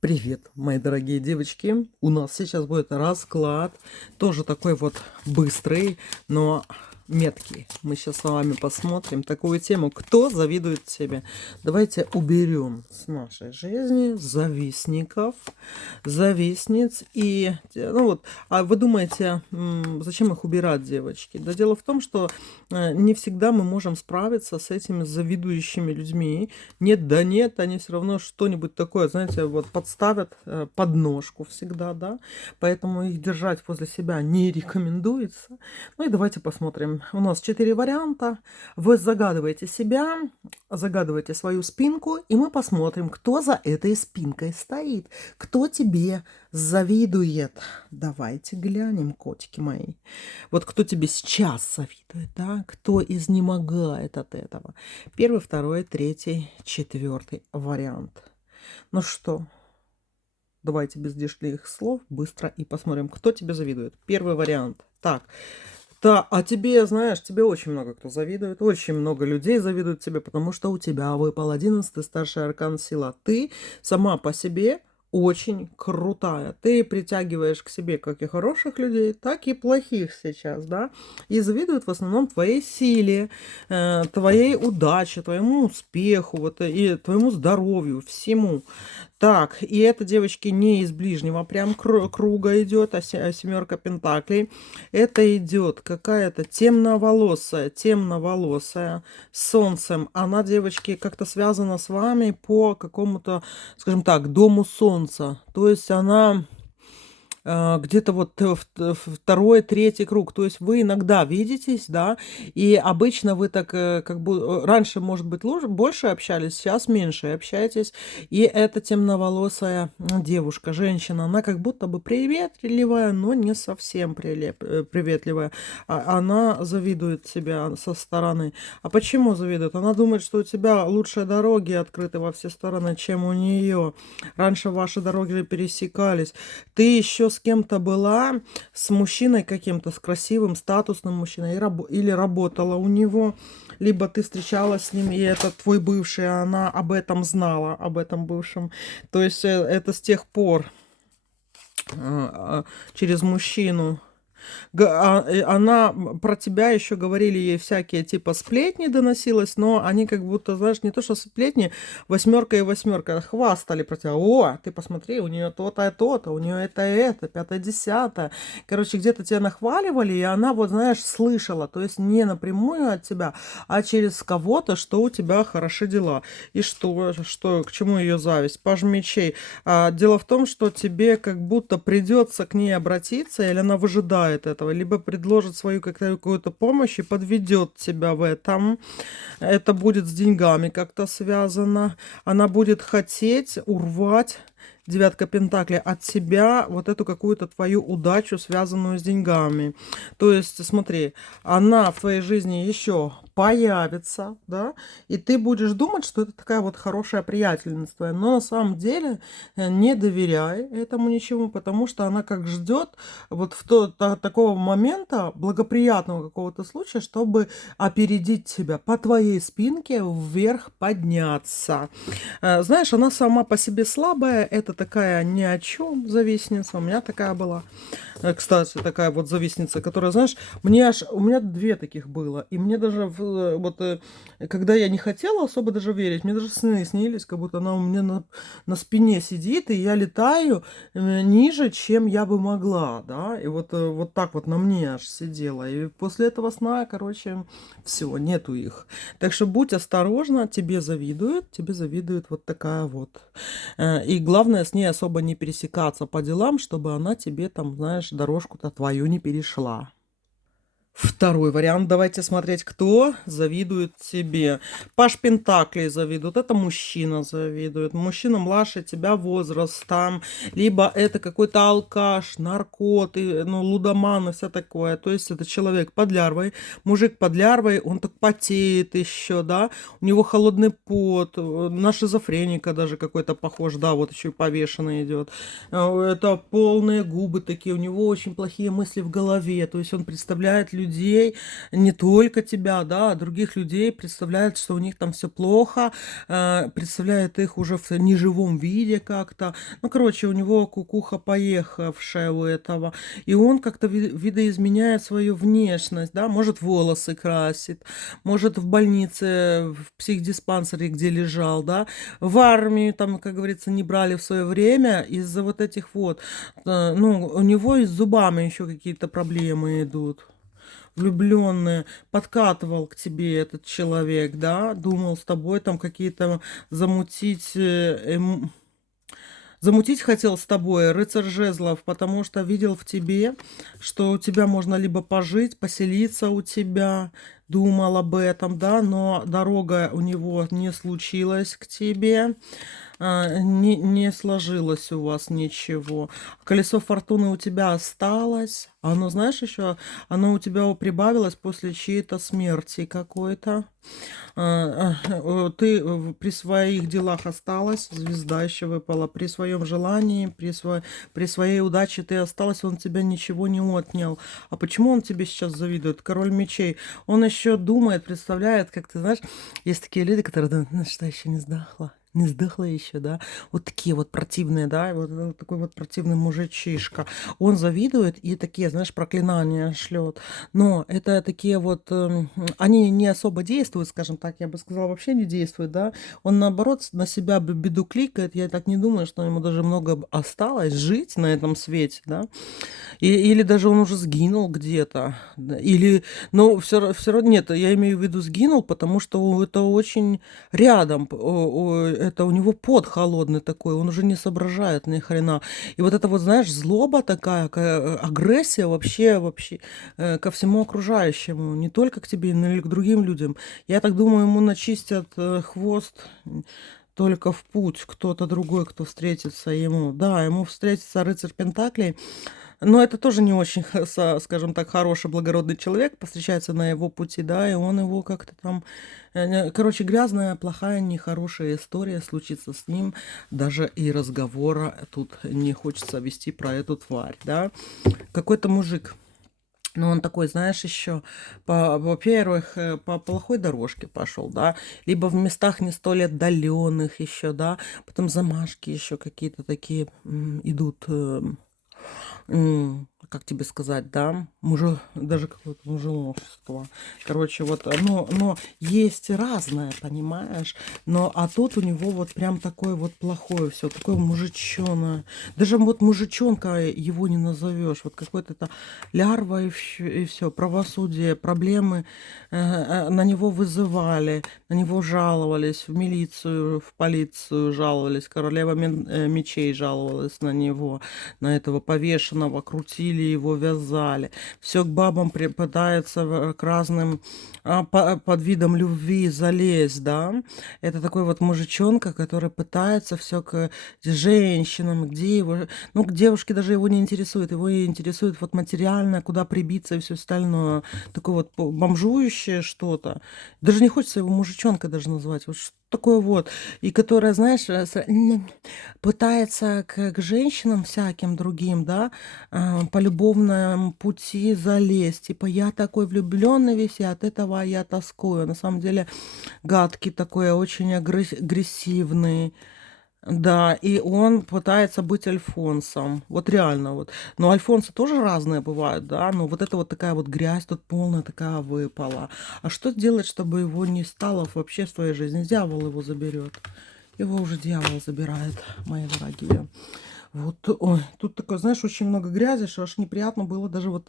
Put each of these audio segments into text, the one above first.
Привет, мои дорогие девочки. У нас сейчас будет расклад, тоже такой вот быстрый, но меткий. Мы сейчас с вами посмотрим такую тему, кто завидует себе. Давайте уберем с нашей жизни завистников, завистниц и, ну вот, а вы думаете, зачем их убирать, девочки? Да дело в том, что не всегда мы можем справиться с этими завидующими людьми. Нет, да нет, они все равно что-нибудь такое, знаете, вот подставят подножку всегда, да, поэтому их держать возле себя не рекомендуется. Ну и давайте посмотрим. У нас 4 варианта. Вы загадываете себя, загадываете свою спинку, и мы посмотрим, кто за этой спинкой стоит, кто тебе завидует. Давайте глянем, котики мои. Вот кто тебе сейчас завидует, да? Кто изнемогает от этого? Первый, второй, третий, четвертый вариант. Ну что, давайте без лишних слов быстро и посмотрим, кто тебе завидует. Первый вариант. Так, да, а тебе, знаешь, тебе очень много кто завидует, очень много людей завидуют тебе, потому что у тебя выпал 11-й старший аркан сила. Ты сама по себе очень крутая. Ты притягиваешь к себе как и хороших людей, так и плохих сейчас, да. И завидуют в основном твоей силе, твоей удаче, твоему успеху, вот, и твоему здоровью, всему. Так, и это, девочки, не из ближнего прям круга идет, а семерка пентаклей. Это идет какая-то темноволосая, с солнцем. Она, девочки, как-то связана с вами по какому-то, скажем так, дому солнца. То есть она где-то вот второй, третий круг. То есть вы иногда видитесь, да, и обычно вы так как бы раньше, может быть, больше общались, сейчас меньше общаетесь. И эта темноволосая девушка, женщина, она как будто бы приветливая, но не совсем приветливая. Она завидует себя со стороны. А почему завидует? Она думает, что у тебя лучшие дороги открыты во все стороны, чем у нее. Раньше ваши дороги пересекались. Ты еще с кем-то была, с мужчиной каким-то, с красивым, статусным мужчиной, или работала у него, либо ты встречалась с ним, и это твой бывший, а она об этом знала, об этом бывшем. То есть это с тех пор через мужчину. Она про тебя еще говорили ей всякие типа сплетни доносилось, но они как будто, знаешь, не то что сплетни, восьмерка и восьмерка хвастали про тебя. О, ты посмотри, у нее то-то и то-то, у нее это, пятое, десятое. Короче, где-то тебя нахваливали, и она вот, знаешь, слышала, то есть не напрямую от тебя, а через кого-то, что у тебя хороши дела. И что к чему ее зависть? Паж мечей. Дело в том, что тебе как будто придется к ней обратиться, или она выжидает этого, либо предложит свою какую-то помощь и подведет тебя в этом. Это будет с деньгами как-то связано. Она будет хотеть урвать, девятка пентаклей, от себя вот эту какую-то твою удачу, связанную с деньгами. То есть, смотри, она в твоей жизни еще появится, да, и ты будешь думать, что это такая вот хорошая приятельница твоя, но на самом деле не доверяй этому ничему, потому что она как ждет вот такого момента, благоприятного какого-то случая, чтобы опередить тебя, по твоей спинке вверх подняться. Знаешь, она сама по себе слабая, это такая ни о чем завистница, у меня такая была. Кстати, такая вот завистница, которая, знаешь, у меня две таких было, и мне даже когда я не хотела особо даже верить, мне даже сны снились, как будто она у меня на спине сидит, и я летаю ниже, чем я бы могла, да, и вот так вот на мне аж сидела, и после этого сна, короче, все, нету их. Так что будь осторожна, тебе завидует вот такая вот. И главное, с ней особо не пересекаться по делам, чтобы она тебе там, знаешь, дорожку-то твою не перешла. Второй вариант. Давайте смотреть, кто завидует тебе. Паш Пентаклей завидует. Это мужчина завидует. Мужчина младше тебя возрастом. Либо это какой-то алкаш, наркоты, ну, лудоман и все такое. То есть это человек под лярвой. Мужик под лярвой, он так потеет еще, да. У него холодный пот. На шизофреника даже какой-то похож. Да, вот еще и повешенный идет. Это полные губы такие. У него очень плохие мысли в голове. То есть он представляет людей, не только тебя, да, а других людей, представляет, что у них там все плохо, представляет их уже в неживом виде как-то. Ну, короче, у него кукуха поехавшая у этого. И он как-то видоизменяет свою внешность, да, может, волосы красит, может, в больнице, в психдиспансере, где лежал, да, в армию, там, как говорится, не брали в свое время из-за вот этих вот, ну, у него и с зубами еще какие-то проблемы идут. Влюбленные, подкатывал к тебе этот человек, да, думал с тобой там какие-то замутить замутить хотел с тобой рыцарь жезлов, потому что видел в тебе, что у тебя можно либо пожить, поселиться у тебя, думал об этом, да, но дорога у него не случилась к тебе, не сложилось у вас ничего. Колесо фортуны у тебя осталось. Оно, знаешь, еще, оно у тебя прибавилось после чьей-то смерти какой-то. Ты при своих делах осталась, звезда еще выпала, при своем желании, при своей удаче ты осталась, он тебя ничего не отнял. А почему он тебе сейчас завидует? Король мечей. Он еще думает, представляет, как ты знаешь, есть такие люди, которые думают, ну что, еще не сдохла. Не сдохла еще, да? Вот такие вот противные, да? И вот такой вот противный мужичишка. Он завидует и такие, знаешь, проклинания шлет. Но это такие вот, они не особо действуют, скажем так, я бы сказала, вообще не действуют, да. Он, наоборот, на себя беду кликает. Я так не думаю, что ему даже много осталось жить на этом свете, да. Или даже он уже сгинул где-то. Или, ну, все равно, нет, я имею в виду сгинул, потому что это очень рядом, это у него пот холодный такой, он уже не соображает ни хрена. И вот это вот, знаешь, злоба такая, агрессия вообще ко всему окружающему, не только к тебе, но и к другим людям. Я так думаю, ему начистят хвост только в путь кто-то другой, кто встретится ему. Да, ему встретится рыцарь Пентаклей, но это тоже не очень, скажем так, хороший, благородный человек повстречается на его пути, да, и он его как-то там... Короче, грязная, плохая, нехорошая история случится с ним. Даже и разговора тут не хочется вести про эту тварь, да. Какой-то мужик. Но он такой, знаешь, еще, во-первых, по плохой дорожке пошел, да, либо в местах не столь отдаленных еще, да, потом замашки еще какие-то такие идут, как тебе сказать, да, даже какое-то мужеложество. Короче, вот, но есть разное, понимаешь, но, а тут у него вот прям такое вот плохое все, такое мужичонное. Даже вот мужичонка его не назовешь, вот какой-то это лярва и все, правосудие, проблемы на него вызывали, на него жаловались, в милицию, в полицию жаловались, королева мечей жаловалась на него, на этого повешенного, крутили его, вязали. Все к бабам пытается к разным под видом любви залезть, да. Это такой вот мужичонка, который пытается все к женщинам, где его, ну, к девушке даже его не интересует, его интересует вот материальное, куда прибиться и все остальное. Такое вот бомжующее что-то. Даже не хочется его мужичонкой даже назвать. Вот что такое вот. И которая, знаешь, пытается к женщинам всяким другим, да, по любовному пути залезть. Типа, я такой влюбленный весь, и от этого я тоскую. На самом деле, гадкий такой, очень агрессивный. Да, и он пытается быть альфонсом. Вот реально вот. Но альфонсы тоже разные бывают, да. Но вот это вот такая вот грязь тут полная такая выпала. А что сделать, чтобы его не стало вообще в твоей жизни? Дьявол его заберет. Его уже дьявол забирает, мои дорогие. Вот, ой, тут такое, знаешь, очень много грязи, что аж неприятно было даже вот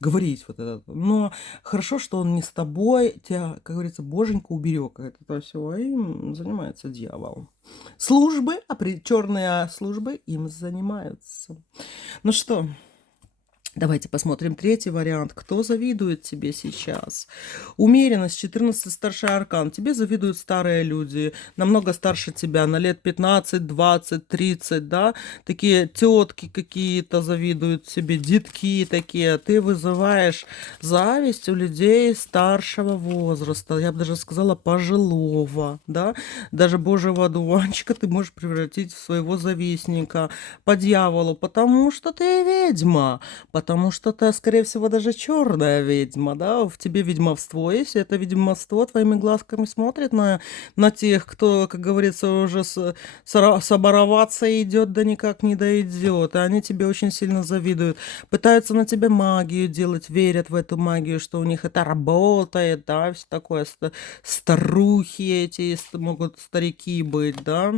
говорить вот это. Но хорошо, что он не с тобой, тебя, как говорится, боженька уберег от этого всего, и им занимается дьявол. Службы, черные службы им занимаются. Ну что, давайте посмотрим третий вариант. Кто завидует тебе сейчас? Умеренность, 14 старший аркан. Тебе завидуют старые люди, намного старше тебя, на лет 15, 20, 30, да? Такие тетки какие-то завидуют тебе, детки такие. Ты вызываешь зависть у людей старшего возраста. Я бы даже сказала пожилого, да? Даже божьего одуванчика ты можешь превратить в своего завистника по дьяволу, потому что ты ведьма, потому что ты, скорее всего, даже черная ведьма, да, в тебе ведьмовство есть, и это ведьмовство твоими глазками смотрит на тех, кто, как говорится, уже собороваться идет, да никак не дойдет, и они тебе очень сильно завидуют, пытаются на тебя магию делать, верят в эту магию, что у них это работает, да, все такое, старухи эти могут старики быть, да.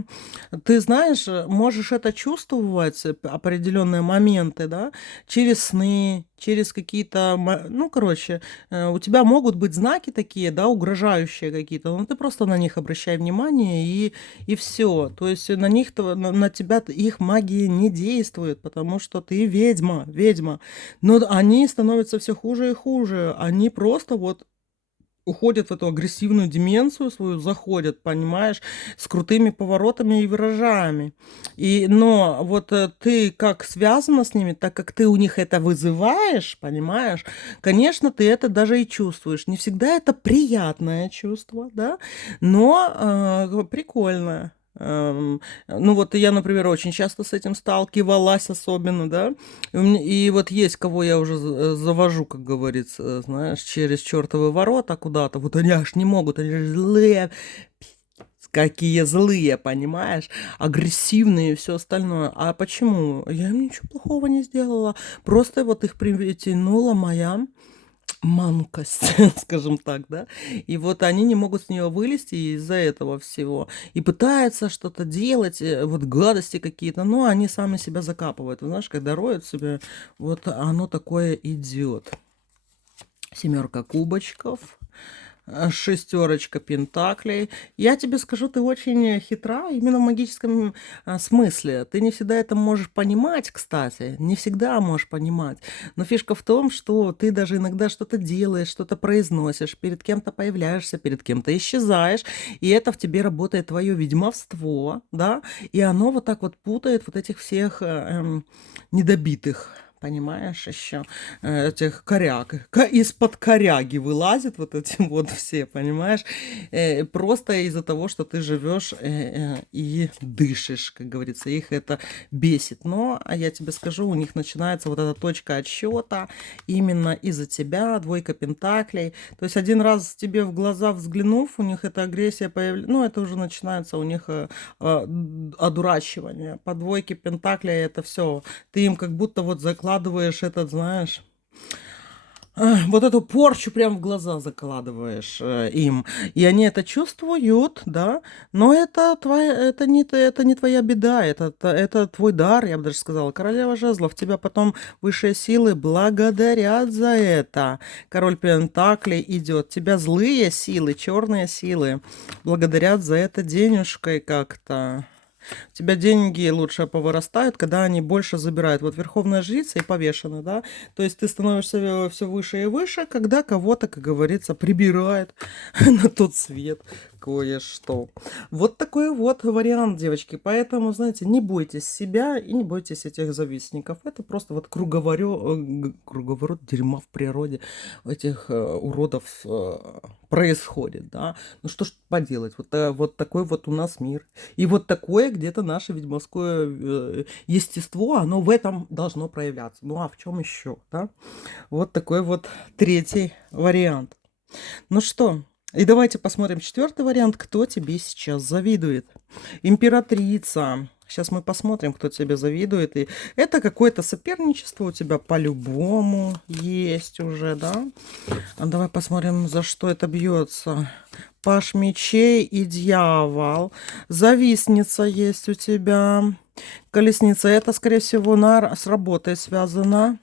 Ты знаешь, можешь это чувствовать, определенные моменты, да, через сны, через какие-то, ну, короче, у тебя могут быть знаки такие, да, угрожающие какие-то, но ты просто на них обращай внимание и все. То есть на них, на тебя их магия не действует, потому что ты ведьма, ведьма. Но они становятся все хуже и хуже. Они просто вот уходят в эту агрессивную деменцию свою, заходят, понимаешь, с крутыми поворотами и виражами. Но вот ты как связана с ними, так как ты у них это вызываешь, понимаешь, конечно, ты это даже и чувствуешь. Не всегда это приятное чувство, да, но прикольное. Ну вот я, например, очень часто с этим сталкивалась особенно, да, и вот есть, кого я уже завожу, как говорится, знаешь, через чертовы ворота куда-то. Вот они аж не могут, они же злые. Какие злые, понимаешь? Агрессивные и все остальное. А почему? Я им ничего плохого не сделала. Просто вот их притянула моя манкость, скажем так, да. И вот они не могут с нее вылезти из-за этого всего. И пытаются что-то делать, вот гадости какие-то, но они сами себя закапывают. Вы знаешь, когда роют себе, вот оно такое идет. Семерка кубочков. Шестерочка пентаклей. Я тебе скажу, ты очень хитра именно в магическом смысле. Ты не всегда это можешь понимать, кстати. Не всегда можешь понимать. Но фишка в том, что ты даже иногда что-то делаешь, что-то произносишь, перед кем-то появляешься, перед кем-то исчезаешь, и это в тебе работает твое ведьмовство, да, и оно вот так вот путает вот этих всех недобитых. Понимаешь, еще этих коряг. Из-под коряги вылазят вот эти вот все, понимаешь? Просто из-за того, что ты живешь и дышишь, как говорится. Их это бесит. Но, а я тебе скажу, у них начинается вот эта точка отсчета именно из-за тебя, двойка пентаклей. То есть один раз тебе в глаза взглянув, у них эта агрессия появляется. Ну, это уже начинается у них одурачивание. По двойке пентаклей это все. Ты им как будто вот закладываешь этот, знаешь, вот эту порчу прям в глаза закладываешь им. И они это чувствуют, да, но это, это не твоя беда, это твой дар, я бы даже сказала. Королева жезлов, тебя потом высшие силы благодарят за это. Король пентаклей идет, тебя злые силы, черные силы благодарят за это денежкой как-то. У тебя деньги лучше повырастают, когда они больше забирают. Вот верховная жрица и повешенная, да? То есть ты становишься все выше и выше, когда кого-то, как говорится, прибирает на тот свет кое-что. Вот такой вот вариант, девочки. Поэтому, знаете, не бойтесь себя и не бойтесь этих завистников. Это просто вот круговорот дерьма в природе этих уродов происходит, да. Ну что ж поделать, вот такой вот у нас мир. И вот такое где-то наше ведьмовское естество, оно в этом должно проявляться. Ну а в чем еще, да? Вот такой вот третий вариант. Ну что, и давайте посмотрим четвертый вариант, кто тебе сейчас завидует. Императрица. Сейчас мы посмотрим, кто тебе завидует. И это какое-то соперничество у тебя по-любому есть уже, да? А давай посмотрим, за что это бьется. Паш мечей и дьявол. Завистница есть у тебя. Колесница. Это, скорее всего, с работой связано.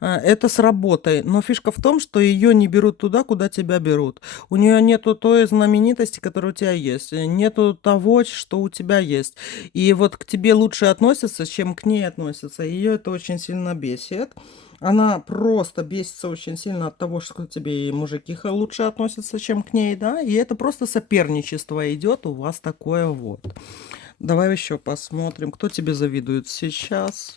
Это с работой. Но фишка в том, что ее не берут туда, куда тебя берут. У нее нету той знаменитости, которая у тебя есть. Нету того, что у тебя есть. И вот к тебе лучше относятся, чем к ней относятся. Ее это очень сильно бесит. Она просто бесится очень сильно от того, что к тебе и мужики лучше относятся, чем к ней, да. И это просто соперничество идет у вас такое вот. Давай еще посмотрим, кто тебе завидует сейчас.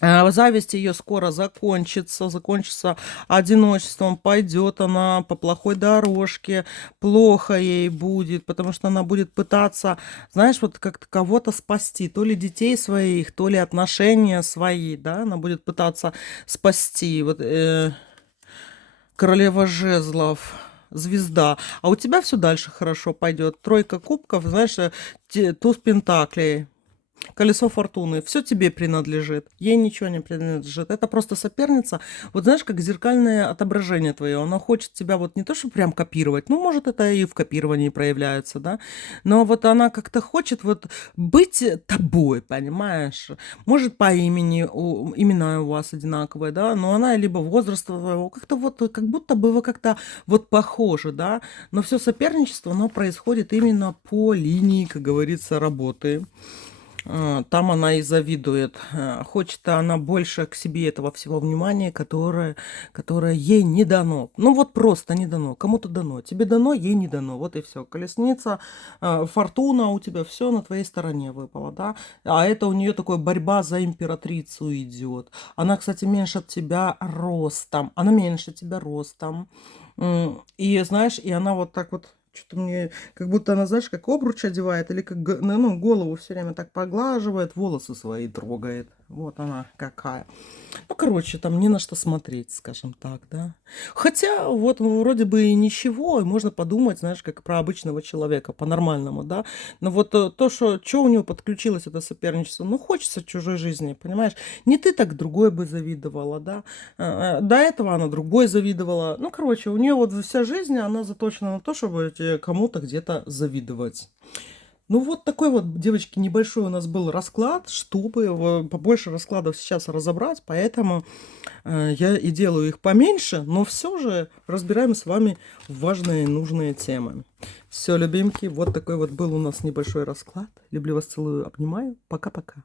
Зависть ее скоро закончится одиночеством, пойдет она по плохой дорожке, плохо ей будет, потому что она будет пытаться, знаешь, вот как-то кого-то спасти, то ли детей своих, то ли отношения свои, да, она будет пытаться спасти. Вот королева жезлов, звезда. А у тебя все дальше хорошо пойдет. Тройка кубков, знаешь, туз пентаклей. Колесо фортуны. Все тебе принадлежит. Ей ничего не принадлежит. Это просто соперница. Вот знаешь, как зеркальное отображение твое. Она хочет тебя вот не то, что прям копировать. Ну, может, это и в копировании проявляется, да. Но вот она как-то хочет вот быть тобой, понимаешь? Может, по имени, имена у вас одинаковые, да. Но она либо возраст твоего, как-то вот, как будто бы вы как-то вот похожи, да. Но все соперничество, оно происходит именно по линии, как говорится, работы. Там она и завидует. Хочет она больше к себе этого всего внимания, которое ей не дано. Ну вот просто не дано. Кому-то дано. Тебе дано, ей не дано. Вот и все. Колесница, фортуна у тебя, все на твоей стороне выпало, да? А это у нее такая борьба за императрицу идет. Она, кстати, меньше тебя ростом. Она меньше тебя ростом. И знаешь, и она вот так вот что-то мне, как будто она, знаешь, как обруч одевает, или как, ну, голову все время так поглаживает, волосы свои трогает. Вот она какая. Ну, короче, там не на что смотреть, скажем так, да. Хотя, вот, вроде бы и ничего, и можно подумать, знаешь, как про обычного человека, по-нормальному, да. Но вот то, что у него подключилось, это соперничество, ну, хочется чужой жизни, понимаешь. Не ты, так другой бы завидовала, да. До этого она другой завидовала. Ну, короче, у нее вот вся жизнь, она заточена на то, чтобы кому-то где-то завидовать. Ну, вот такой вот, девочки, небольшой у нас был расклад, чтобы побольше раскладов сейчас разобрать, поэтому я и делаю их поменьше, но все же разбираем с вами важные и нужные темы. Все, любимки, вот такой вот был у нас небольшой расклад. Люблю вас, целую, обнимаю. Пока-пока.